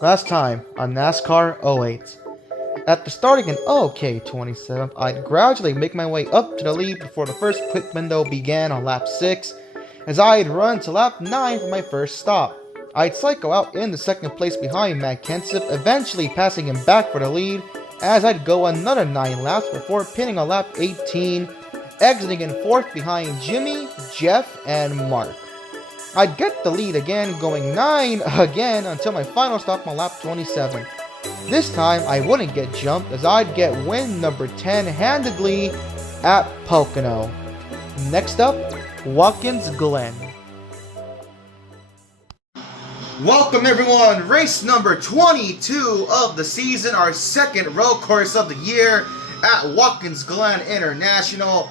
Last time on NASCAR '08. After starting in OK 27th, I'd gradually make my way up to the lead before the first pit window began on lap 6, as I'd run to lap 9 for my first stop. I'd cycle out in the second place behind Matt Kenseth, eventually passing him back for the lead, as I'd go another 9 laps before pinning on lap 18, exiting in 4th behind Jimmy, Jeff, and Mark. I'd get the lead again, going 9 again until my final stop on lap 27. This time I wouldn't get jumped as I'd get win number 10 handedly at Pocono. Next up, Watkins Glen. Welcome everyone, race number 22 of the season, our second road course of the year at Watkins Glen International.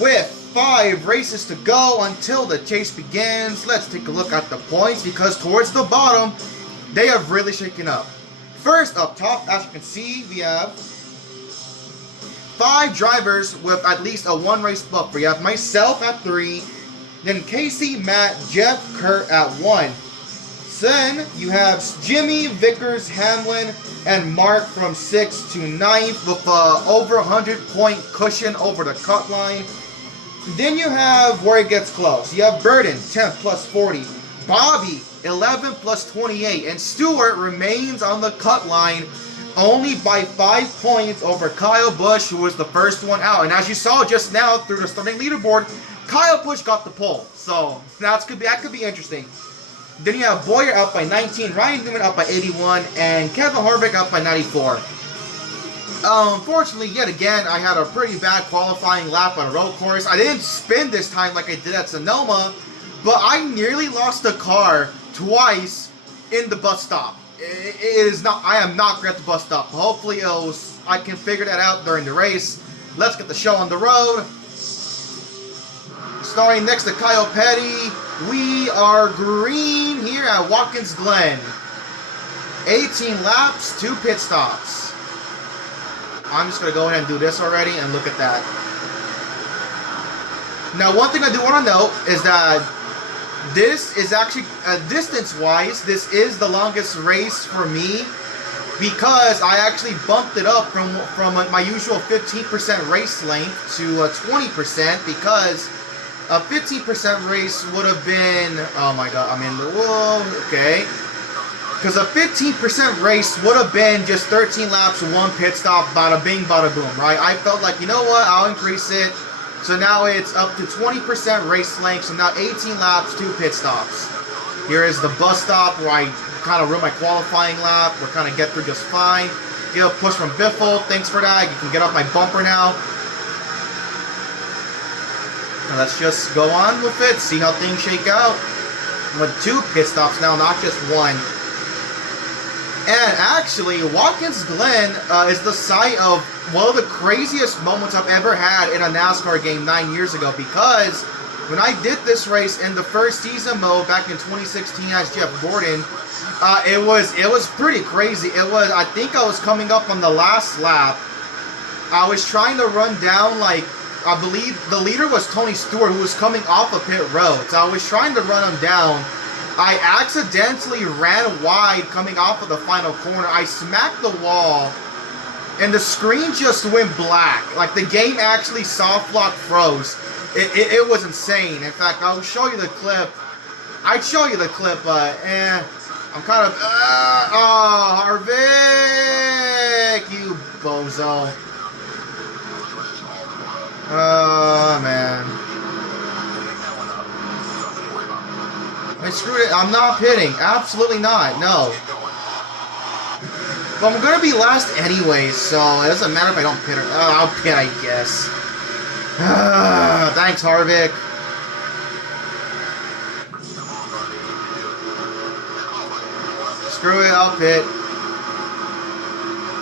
With 5 races to go until the chase begins, let's take a look at the points because towards the bottom, they have really shaken up. First up top, as you can see, we have 5 drivers with at least a 1 race buffer. You have myself at 3, then Casey, Matt, Jeff, Kurt at 1. Then you have Jimmy, Vickers, Hamlin, and Mark from 6th to 9th with over 100-point cushion over the cut line. Then you have where it gets close. You have Burden, 10th plus 40. Bobby, 11 plus 28. And Stewart remains on the cut line only by 5 points over Kyle Busch, who was the first one out. And as you saw just now through the starting leaderboard, Kyle Busch got the pole. So that could be interesting. Then you have Boyer up by 19, Ryan Newman up by 81, and Kevin Harvick up by 94. Unfortunately, yet again, I had a pretty bad qualifying lap on a road course. I didn't spin this time like I did at Sonoma, but I nearly lost the car twice in the bus stop. I am not great at the bus stop. Hopefully, I can figure that out during the race. Let's get the show on the road. Starting next to Kyle Petty, we are green here at Watkins Glen. 18 laps, 2 pit stops. I'm just going to go ahead and do this already and look at that. Now, one thing I do want to note is that this is actually, distance-wise, this is the longest race for me because I actually bumped it up from my usual 15% race length to 20% because a 15% race would have been, oh my god, whoa, okay. Because a 15% race would have been just 13 laps, 1 pit stop, bada bing, bada boom, right? I felt like, you know what, I'll increase it. So now it's up to 20% race length, so now 18 laps, 2 pit stops. Here is the bus stop where I kind of run my qualifying lap. We're kind of get through just fine. Get a push from Biffle, thanks for that. You can get off my bumper now. Now let's just go on with it, see how things shake out. With 2 pit stops now, not just 1. And actually, Watkins Glen is the site of one of the craziest moments I've ever had in a NASCAR game 9 years ago because when I did this race in the first season mode back in 2016 as Jeff Gordon, it was pretty crazy. I think I was coming up on the last lap. I was trying to run down, like, I believe the leader was Tony Stewart, who was coming off of pit road. So I was trying to run him down. I accidentally ran wide coming off of the final corner. I smacked the wall, and the screen just went black. Like, the game actually soft lock froze. It was insane. In fact, I'll show you the clip. I'd show you the clip, but, I'm kind of, oh, Harvick, you bozo. Oh, man. I screwed it. I'm not pitting. Absolutely not. No. But I'm going to be last anyway, so it doesn't matter if I don't pit. I'll pit, I guess. Thanks, Harvick. Screw it. I'll pit.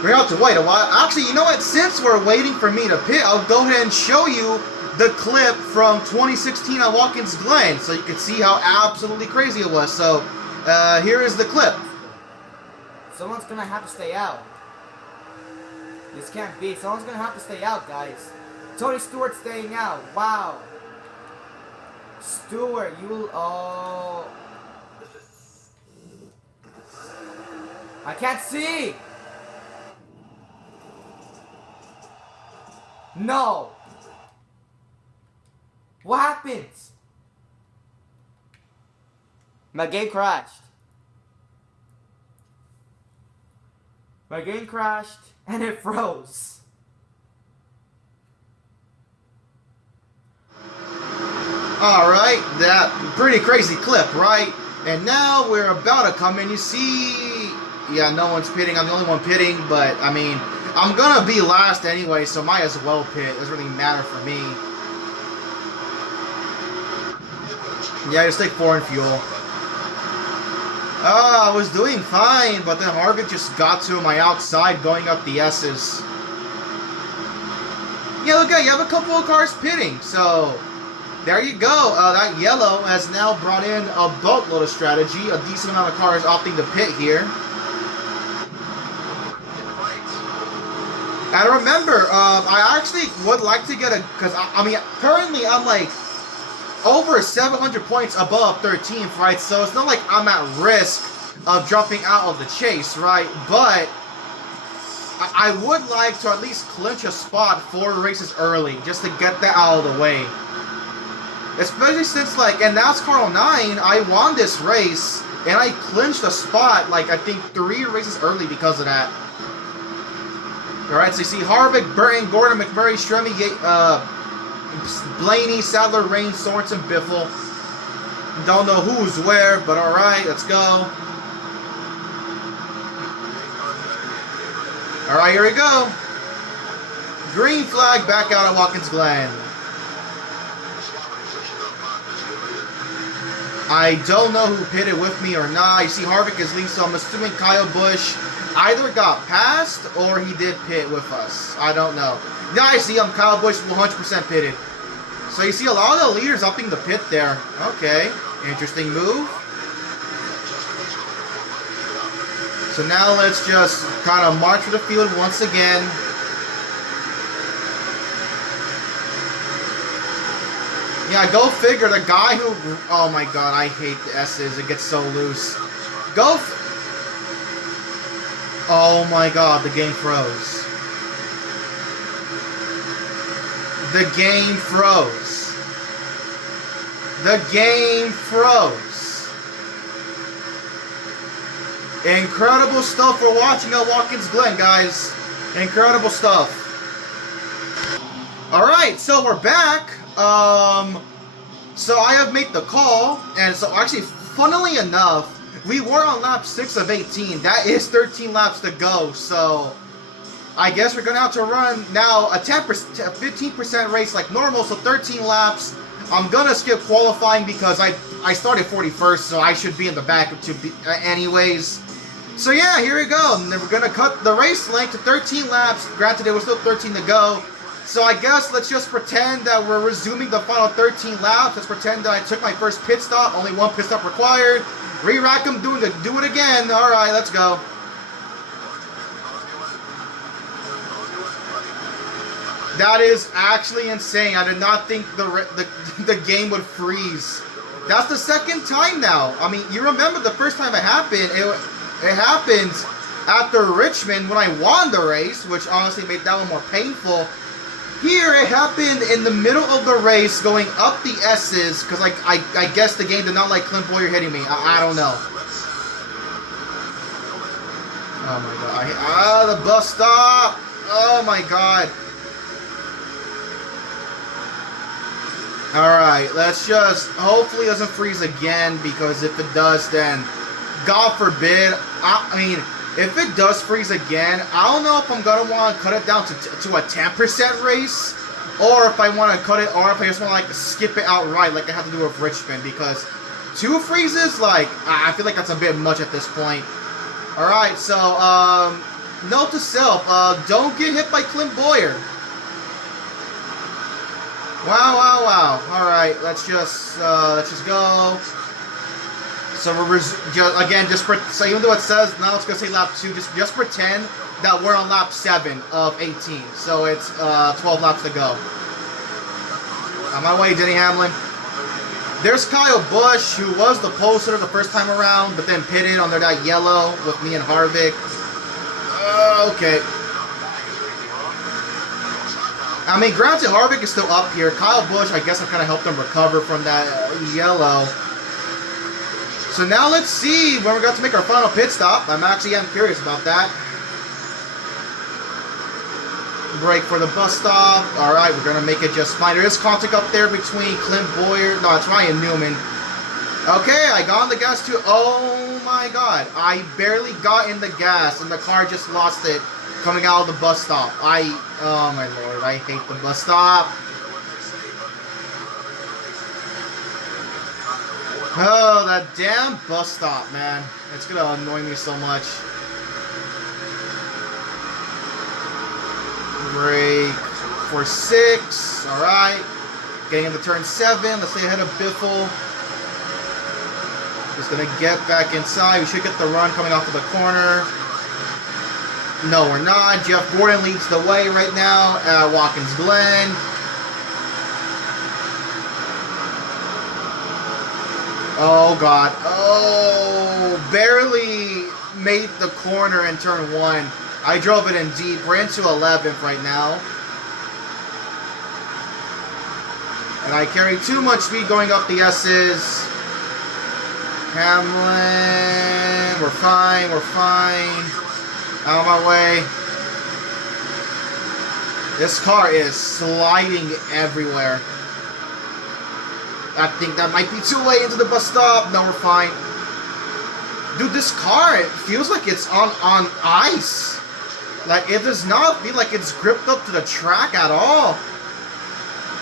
We're going to have to wait a while. Actually, you know what? Since we're waiting for me to pit, I'll go ahead and show you the clip from 2016 at Watkins Glen so you can see how absolutely crazy it was. So, here is the clip. Someone's going to have to stay out. This can't be. Someone's going to have to stay out, guys. Tony Stewart staying out. Wow. Stewart, you will... Oh... I can't see! No! What happened? My game crashed. My game crashed and it froze. Alright, that pretty crazy clip, right? And now we're about to come in. You see, yeah, no one's pitting. I'm the only one pitting, but I mean, I'm gonna be last anyway, so might as well pit. It doesn't really matter for me. Yeah, just take 4 in fuel. I was doing fine, but then Harvick just got to my outside going up the S's. Yeah, look at you have a couple of cars pitting, so there you go. That yellow has now brought in a boatload of strategy. A decent amount of cars opting to pit here. And remember, I actually would like to get a, because I mean, currently I'm like over 700 points above 13th, right? So it's not like I'm at risk of dropping out of the chase, right? But I would like to at least clinch a spot 4 races early, just to get that out of the way. Especially since, like, in NASCAR 09, I won this race, and I clinched a spot, like, I think 3 races early because of that. Alright, so you see Harvick, Burton, Gordon, McMurray, Stremme, Blaney, Sadler, Rain, Sorensen, Biffle. Don't know who's where, but alright, let's go. Alright, here we go. Green flag back out of Watkins Glen. I don't know who pitted with me or not. You see Harvick is leading, so I'm assuming Kyle Busch either got passed or he did pit with us. I don't know. Now I see Kyle Busch 100% pitted. So you see a lot of the leaders upping the pit there. Okay, interesting move. So now let's just kind of march for the field once again. Yeah, go figure. The guy who... Oh my god, I hate the S's. It gets so loose. Oh my god, the game froze. The game froze. The game froze. Incredible stuff for watching at Watkins Glen, guys. Incredible stuff. Alright, so we're back. So I have made the call, and so actually, funnily enough, we were on lap 6 of 18. That is 13 laps to go, so I guess we're going to have to run now a 15% race like normal, so 13 laps. I'm going to skip qualifying because I started 41st, so I should be in the back anyways. So yeah, here we go. And then we're going to cut the race length to 13 laps. Granted, it was still 13 to go. So I guess let's just pretend that we're resuming the final 13 laps. Let's pretend that I took my first pit stop. Only 1 pit stop required. Re-rack them, do it again. Alright, let's go. That is actually insane. I did not think the game would freeze. That's the second time now. I mean, you remember the first time it happened. It happened after Richmond when I won the race, which honestly made that one more painful. Here, it happened in the middle of the race, going up the S's, because I guess the game did not like Clint Boyer hitting me. I don't know. Oh my god. The bus stop! Oh my god. Alright, let's just, hopefully it doesn't freeze again, because if it does, then, God forbid, I mean, if it does freeze again, I don't know if I'm going to want to cut it down to a 10% race, or if I want to cut it, or if I just want to, like, skip it outright, like I have to do with Richmond, because 2 freezes, like, I feel like that's a bit much at this point. Alright, so, note to self, don't get hit by Clint Boyer. Wow. Alright, let's just go. So we're again, so even though it says now it's gonna say lap 2, just pretend that we're on lap 7 of 18. So it's 12 laps to go. On my way, Denny Hamlin. There's Kyle Busch, who was the pole sitter the first time around, but then pitted under that yellow with me and Harvick. Okay. I mean, granted, Harvick is still up here. Kyle Busch, I guess I kind of helped him recover from that yellow. So now let's see when we're going to make our final pit stop. I'm curious about that. Break for the bus stop. Alright, we're going to make it just fine. There is contact up there between Clint Boyer. No, it's Ryan Newman. Okay, I got on the gas too. Oh my god. I barely got in the gas and the car just lost it coming out of the bus stop. Oh my lord, I hate the bus stop. Oh, that damn bus stop, man. It's going to annoy me so much. Brake for 6. Alright. Getting into turn 7. Let's stay ahead of Biffle. Just gonna get back inside. We should get the run coming off of the corner. No, we're not. Jeff Gordon leads the way right now at Watkins Glen. Oh god. Oh, barely made the corner in turn 1. I drove it in deep. We're into 11th right now. And I carry too much speed going up the S's. Hamlin. We're fine. We're fine. Out of my way. This car is sliding everywhere. I think that might be too late into the bus stop. No, we're fine. Dude, this car, it feels like it's on ice. Like, it does not feel like it's gripped up to the track at all.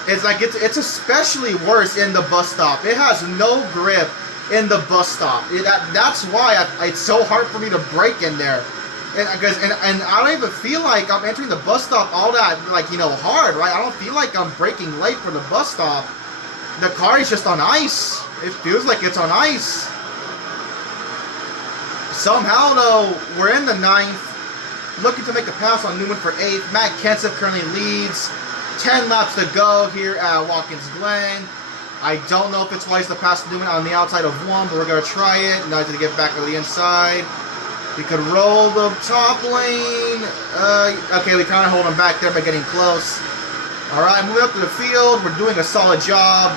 It's like, it's especially worse in the bus stop. It has no grip in the bus stop. That's why it's so hard for me to brake in there. And I don't even feel like I'm entering the bus stop all that, like, you know, hard, right? I don't feel like I'm braking late for the bus stop. The car is just on ice. It feels like it's on ice. Somehow, though, we're in the 9th. Looking to make a pass on Newman for 8th. Matt Kenseth currently leads. 10 laps to go here at Watkins Glen. I don't know if it's wise to pass Newman on the outside of 1, but we're going to try it. Now to get back to the inside. We could roll the top lane. Okay, we kind of hold him back there by getting close. Alright, moving up to the field. We're doing a solid job.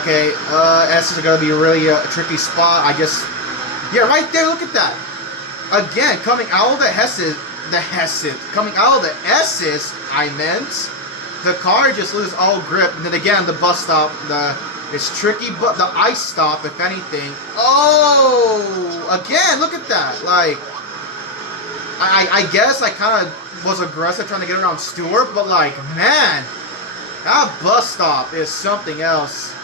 Okay, S is going to be really a tricky spot. Yeah, right there, look at that. Again, coming out of coming out of the S's, I meant, the car just loses all grip. And then again, the bus stop, it's tricky, but the ice stop, if anything. Oh, again, look at that. Like, I guess I kind of was aggressive trying to get around Stewart, but like, man, that bus stop is something else.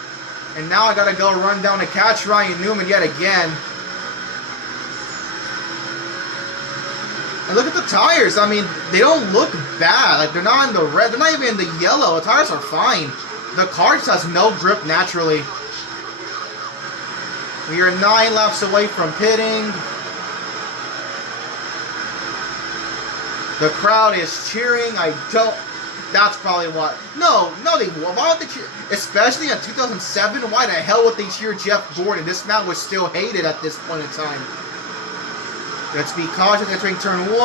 And now I gotta go run down and catch Ryan Newman yet again. And look at the tires. I mean, they don't look bad. Like, they're not in the red. They're not even in the yellow. The tires are fine. The car just has no grip naturally. We are 9 laps away from pitting. The crowd is cheering. That's probably what. No, they won't. Why would they cheer? Especially in 2007. Why the hell would they cheer Jeff Gordon? This man was still hated at this point in time. Let's be cautious entering turn 1.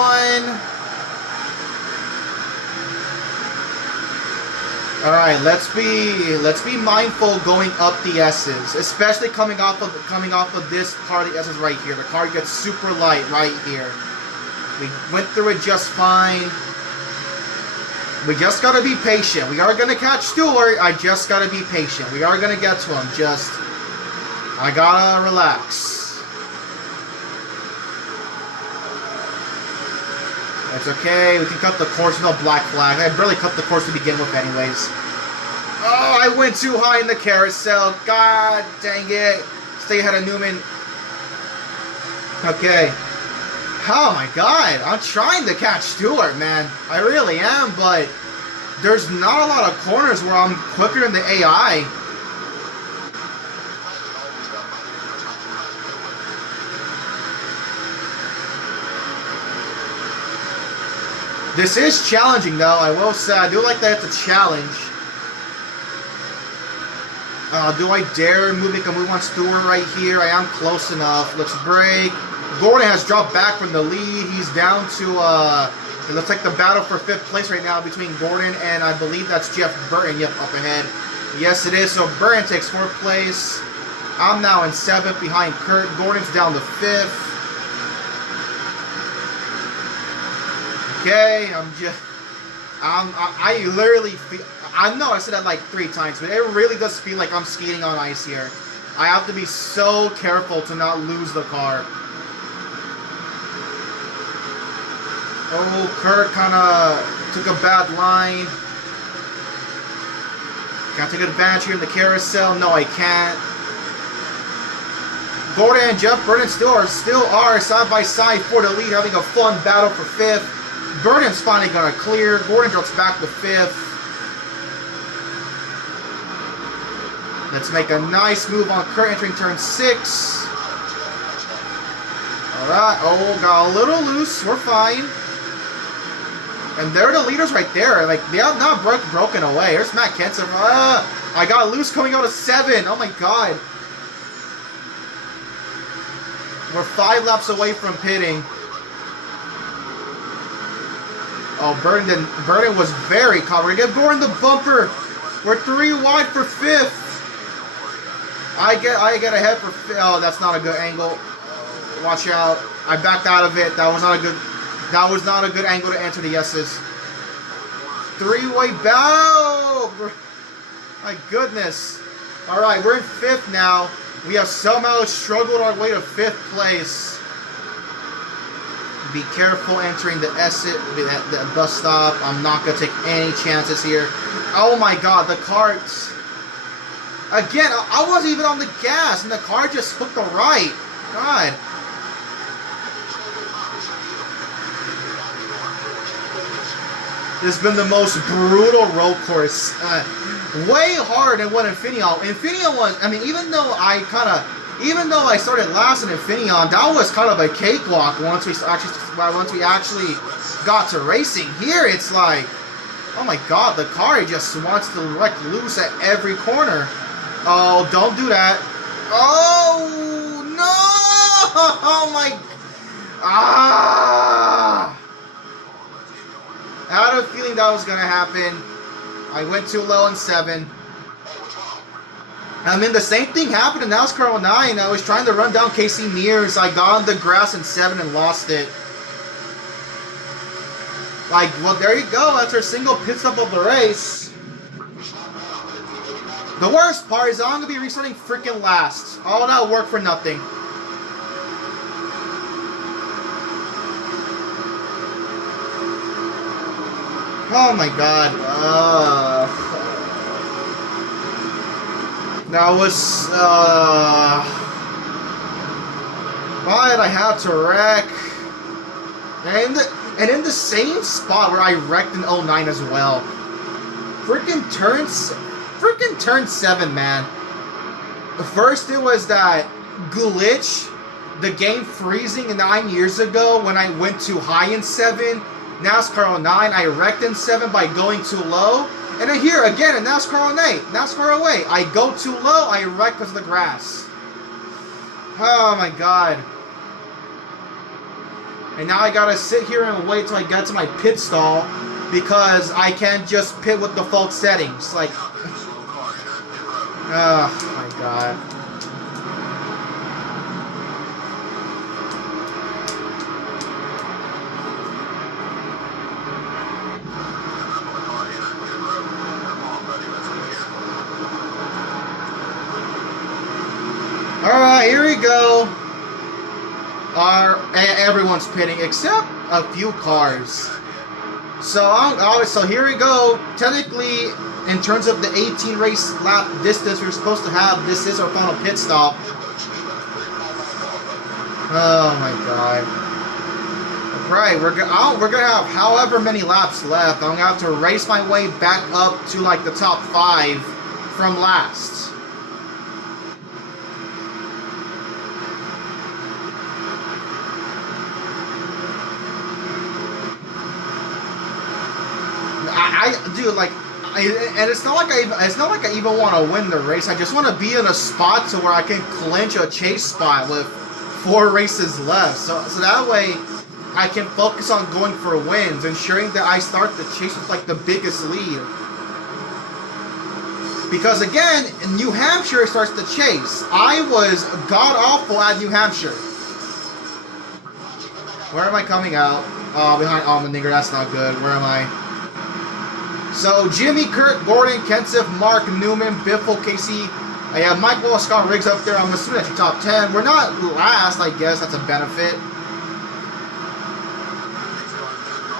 Alright, let's be mindful going up the S's, especially coming off of this part of the S's right here. The car gets super light right here. We went through it just fine. We just gotta be patient. We are gonna catch Stewart. I just gotta be patient. We are gonna get to him. I gotta relax. It's okay, we can cut the course with no black flag. I barely cut the course to begin with anyways. Oh, I went too high in the carousel. God dang it. Stay ahead of Newman. Okay. Oh my god, I'm trying to catch Stewart, man. I really am, but there's not a lot of corners where I'm quicker than the AI. This is challenging, though. I will say, I do like that it's a challenge. Do I dare make a move on Stewart right here? I am close enough. Let's break. Gordon has dropped back from the lead. He's down to, it looks like the battle for 5th place right now between Gordon and I believe that's Jeff Burton. Yep, up ahead. Yes, it is. So Burton takes 4th place. I'm now in 7th behind Kurt. Gordon's down to 5th. Okay, I literally feel, I know I said that like 3 times, but it really does feel like I'm skating on ice here. I have to be so careful to not lose the car. Oh, Kurt kind of took a bad line. Can I take advantage here in the carousel? No, I can't. Gordon and Jeff Burton still are side by side for the lead, having a fun battle for 5th. Burton's finally gonna clear. Gordon drops back to 5th. Let's make a nice move on Kurt entering turn 6. Alright, oh, got a little loose. We're fine. And they're the leaders right there. Like, they have not broken away. Here's Matt Kenseth. I got loose coming out of 7. Oh my god. We're 5 laps away from pitting. Oh, Burton was very caught. We're gonna get Gordon the bumper. We're 3 wide for 5th. I get ahead for 5th. Oh, that's not a good angle. Watch out. I backed out of it. That was not a good angle to enter the S's. 3-way bow. My goodness. All right, we're in 5th now. We have somehow struggled our way to 5th place. Be careful entering the exit, the bus stop. I'm not going to take any chances here. Oh my god, the carts. Again, I wasn't even on the gas, and the car just hooked a right. God. This has been the most brutal road course. Way harder than what Infineon. Infineon was, I mean, even though I started last in Infineon, that was kind of a cakewalk once we actually got to racing. Here, it's like, oh my god, the car just wants to wreck loose at every corner. Oh, don't do that. Oh, no! Oh my... Ah! I had a feeling that was going to happen. I went too low in 7. I mean, the same thing happened in NASCAR 09. I was trying to run down Casey Mears. I got on the grass in 7 and lost it. Like, well, there you go. That's our single pit stop of the race. The worst part is I'm going to be restarting freaking last. All that work for nothing. Oh my god. That was, why did I have to wreck? And in the same spot where I wrecked in 09 as well. Freaking turn 7, man. First it was that glitch, the game freezing 9 years ago when I went too high in 7. NASCAR 09, I wrecked in 7 by going too low. And then here, again, in NASCAR 08, NASCAR 08, I go too low, I wreck because of the grass. Oh my god. And now I gotta sit here and wait till I get to my pit stall because I can't just pit with default settings. Like, oh my god. Alright, here we go. Everyone's pitting except a few cars. So here we go. Technically, in terms of the 18 race lap distance we're supposed to have, this is our final pit stop. Oh my god. Right, we're gonna have however many laps left. I'm gonna have to race my way back up to like the top 5 from last. Dude, like, and it's not like I even want to win the race. I just want to be in a spot to where I can clinch a chase spot with 4 races left. So that way I can focus on going for wins, ensuring that I start the chase with like the biggest lead. Because again, New Hampshire starts the chase. I was god-awful at New Hampshire. Where am I coming out? Behind Allmendinger, that's not good. Where am I? So, Jimmy, Kurt, Gordon, Kenseth, Mark, Newman, Biffle, Casey. I have Mike Wallace, Scott Riggs up there. I'm assuming that's your top 10. We're not last, I guess. That's a benefit.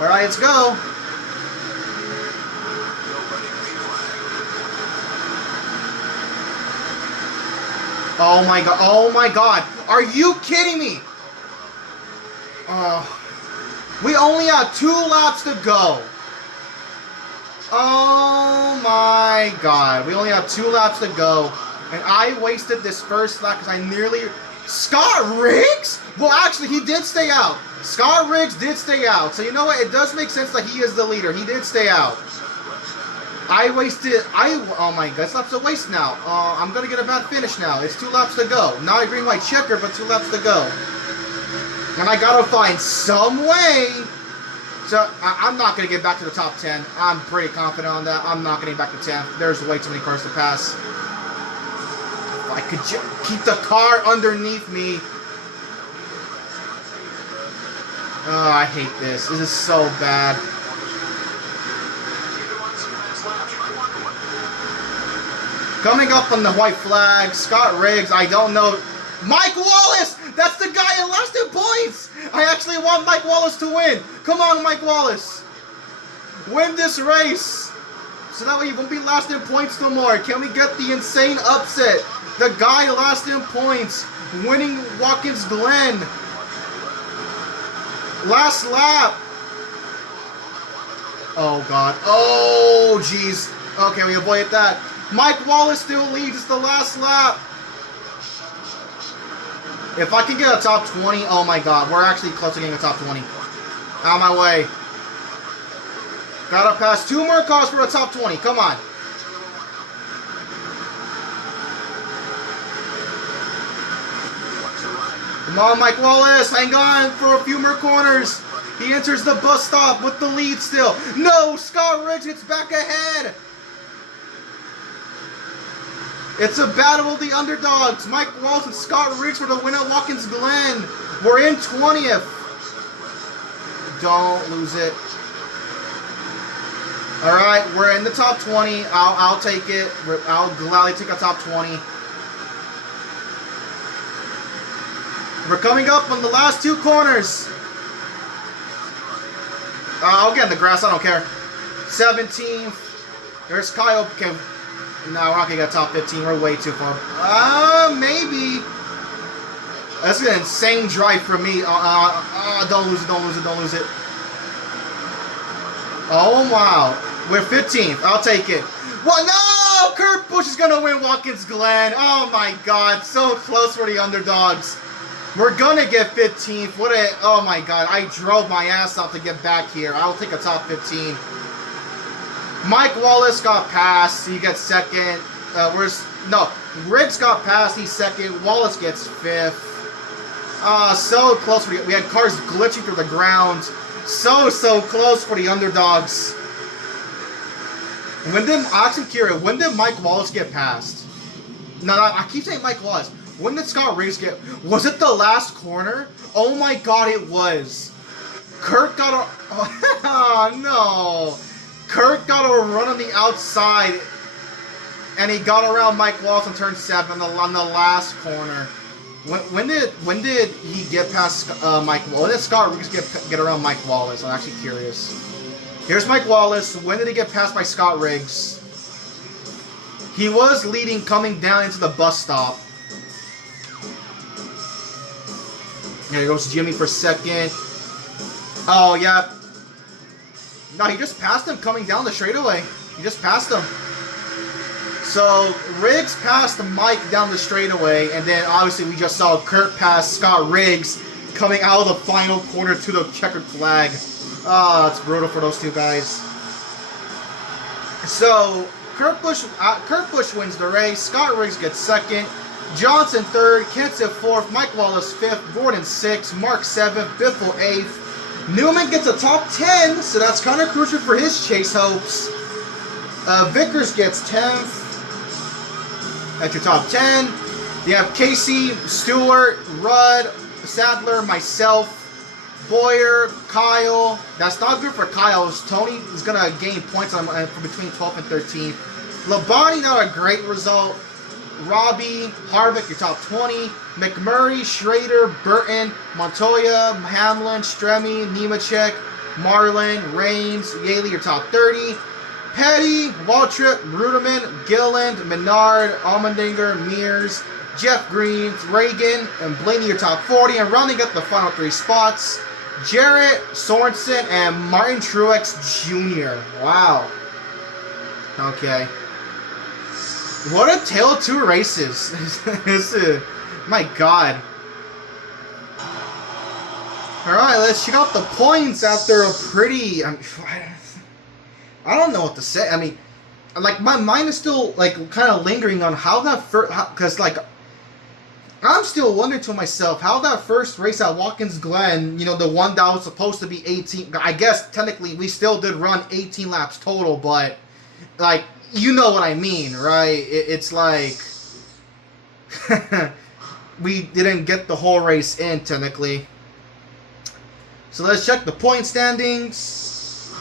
Alright, let's go. Oh my god. Oh my god. Are you kidding me? We only have 2 laps to go. Oh my god. We only have 2 laps to go. And I wasted this first lap because I nearly... Scott Riggs? Well, actually, he did stay out. Scott Riggs did stay out. So you know what? It does make sense that he is the leader. He did stay out. Oh my god, it's laps to waste now. I'm going to get a bad finish now. It's 2 laps to go. Not a green white checker, but 2 laps to go. And I got to find some way. So I'm not going to get back to the top 10. I'm pretty confident on that. I'm not going to get back to 10. There's way too many cars to pass. If I could just keep the car underneath me. Oh, I hate this. This is so bad. Coming up on the white flag, Scott Riggs, I don't know. Mike Wallace! That's the guy in last in points! I actually want Mike Wallace to win. Come on, Mike Wallace. Win this race. So that way you won't be last in points no more. Can we get the insane upset? The guy last in points, winning Watkins Glen. Last lap. Oh, God. Oh, jeez. Okay, we avoided that. Mike Wallace still leads. It's the last lap. If I can get a top 20, oh my god. We're actually close to getting a top 20. Out of my way. Gotta pass 2 more cars for a top 20. Come on. Come on, Mike Wallace. Hang on for a few more corners. He enters the bus stop with the lead still. No, Scott Riggs gets back ahead. It's a battle of the underdogs. Mike Wallace and Scott Riggs for the win at Watkins Glen. We're in 20th. Don't lose it. All right, we're in the top 20. I'll take it. I'll gladly take a top 20. We're coming up on the last 2 corners. I'll get in the grass. I don't care. 17th. There's Kyle. Okay. No, we're not going to get top 15. We're way too far. Maybe. That's an insane drive for me. Don't lose it, don't lose it, don't lose it. Oh, wow. We're 15th. I'll take it. Well, no! Kurt Busch is going to win Watkins Glen. Oh, my God. So close for the underdogs. We're going to get 15th. Oh, my God. I drove my ass off to get back here. I'll take a top 15. Mike Wallace got passed. He gets second. Riggs got passed. He's second. Wallace gets 5th. So close. We had cars glitching through the ground. So close for the underdogs. When did Mike Wallace get passed? No, I keep saying Mike Wallace. When did Scott Riggs get... Was it the last corner? Oh my god, it was. Kurt got a... Oh, no. Kurt got a run on the outside, and he got around Mike Wallace on turn 7 on the last corner. When did he get past Mike Wallace? When did Scott Riggs get around Mike Wallace? I'm actually curious. Here's Mike Wallace. When did he get passed by Scott Riggs? He was leading coming down into the bus stop. Here goes Jimmy for second. Oh, yeah. No, he just passed him coming down the straightaway. He just passed him. So, Riggs passed Mike down the straightaway, and then obviously we just saw Kurt pass Scott Riggs coming out of the final corner to the checkered flag. Ah, that's brutal for those 2 guys. So Kurt Busch wins the race. Scott Riggs gets second. Johnson third. Kenseth fourth. Mike Wallace fifth. Gordon sixth. Mark seventh. Biffle eighth. Newman gets a top 10, so that's kind of crucial for his chase hopes. Vickers gets 10th. That's your top 10. You have Casey, Stewart, Rudd, Sadler, myself, Boyer, Kyle. That's not good for Kyle. Tony is going to gain points on between 12th and 13th. Labonte, not a great result. Robbie, Harvick, your top 20. McMurray, Schrader, Burton, Montoya, Hamlin, Stremme, Nemechek, Marlin, Reigns, Yaley, your top 30. Petty, Waltrip, Ruderman, Gilland, Menard, Allmendinger, Mears, Jeff Green, Reagan, and Blaney, your top 40. And rounding up the final 3 spots, Jarrett, Sorensen, and Martin Truex Jr. Wow. Okay. What a tale of 2 races. My God. Alright, let's check out the points after a pretty... I don't know what to say. I mean, like, my mind is still, like, kind of lingering on how that first... Because, like, I'm still wondering to myself how that first race at Watkins Glen, you know, the one that was supposed to be 18... I guess, technically, we still did run 18 laps total, but, like... You know what I mean, right? It's like we didn't get the whole race in, technically. So let's check the point standings.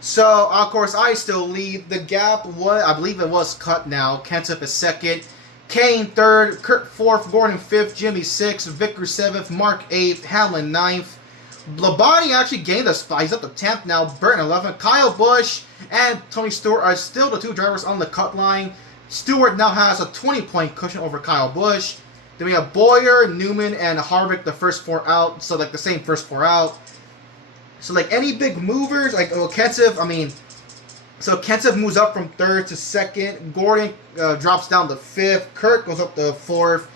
So, of course, I still lead. The gap was, I believe it was cut now. Kenseth is second. Kane third. Kurt fourth. Gordon fifth. Jimmy sixth. Vickers seventh. Mark eighth. Hamlin ninth. Labonte actually gained a spot. He's up to 10th now. Burton 11th. Kyle Busch and Tony Stewart are still the 2 drivers on the cut line. Stewart now has a 20-point cushion over Kyle Busch. Then we have Boyer, Newman, and Harvick, the first 4 out. So, like, the same first 4 out. So, like, any big movers, like, well, Kenseth, I mean, so Kenseth moves up from 3rd to 2nd. Gordon drops down to 5th. Kurt goes up to 4th.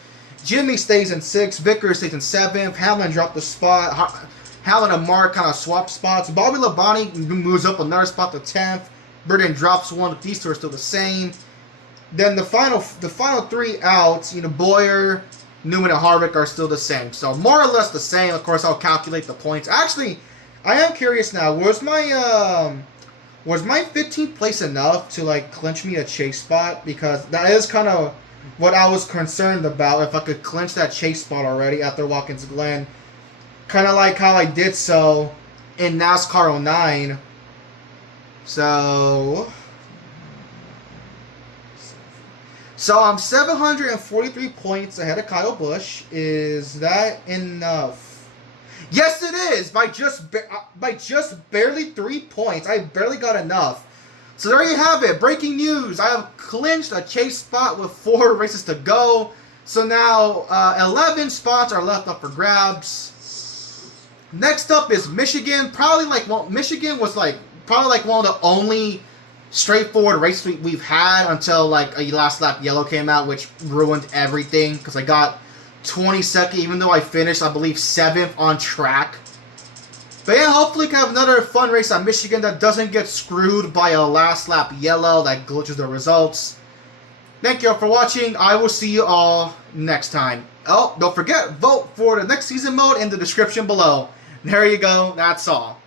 Jimmy stays in 6th. Vickers stays in 7th. Hamlin dropped the spot. Hamlin and Mark kind of swap spots. Bobby Labonte moves up another spot to 10th. Burton drops 1. These 2 are still the same. Then the final 3 outs, you know, Boyer, Newman, and Harvick are still the same. So more or less the same. Of course, I'll calculate the points. Actually, I am curious now. Was my 15th place enough to, like, clinch me a chase spot? Because that is kind of what I was concerned about. If I could clinch that chase spot already after Watkins Glen. Kind of like how I did so in NASCAR 09. So I'm 743 points ahead of Kyle Busch. Is that enough? Yes, it is. By just barely 3 points. I barely got enough. So there you have it. Breaking news. I have clinched a chase spot with 4 races to go. So now 11 spots are left up for grabs. Next up is Michigan. Michigan was probably one of the only straightforward races we've had until, like, a last lap yellow came out, which ruined everything because I got 22nd, even though I finished, I believe, 7th on track. But yeah, hopefully we can have another fun race at Michigan that doesn't get screwed by a last lap yellow that glitches the results. Thank you all for watching. I will see you all next time. Oh, don't forget, vote for the next season mode in the description below. There you go. That's all.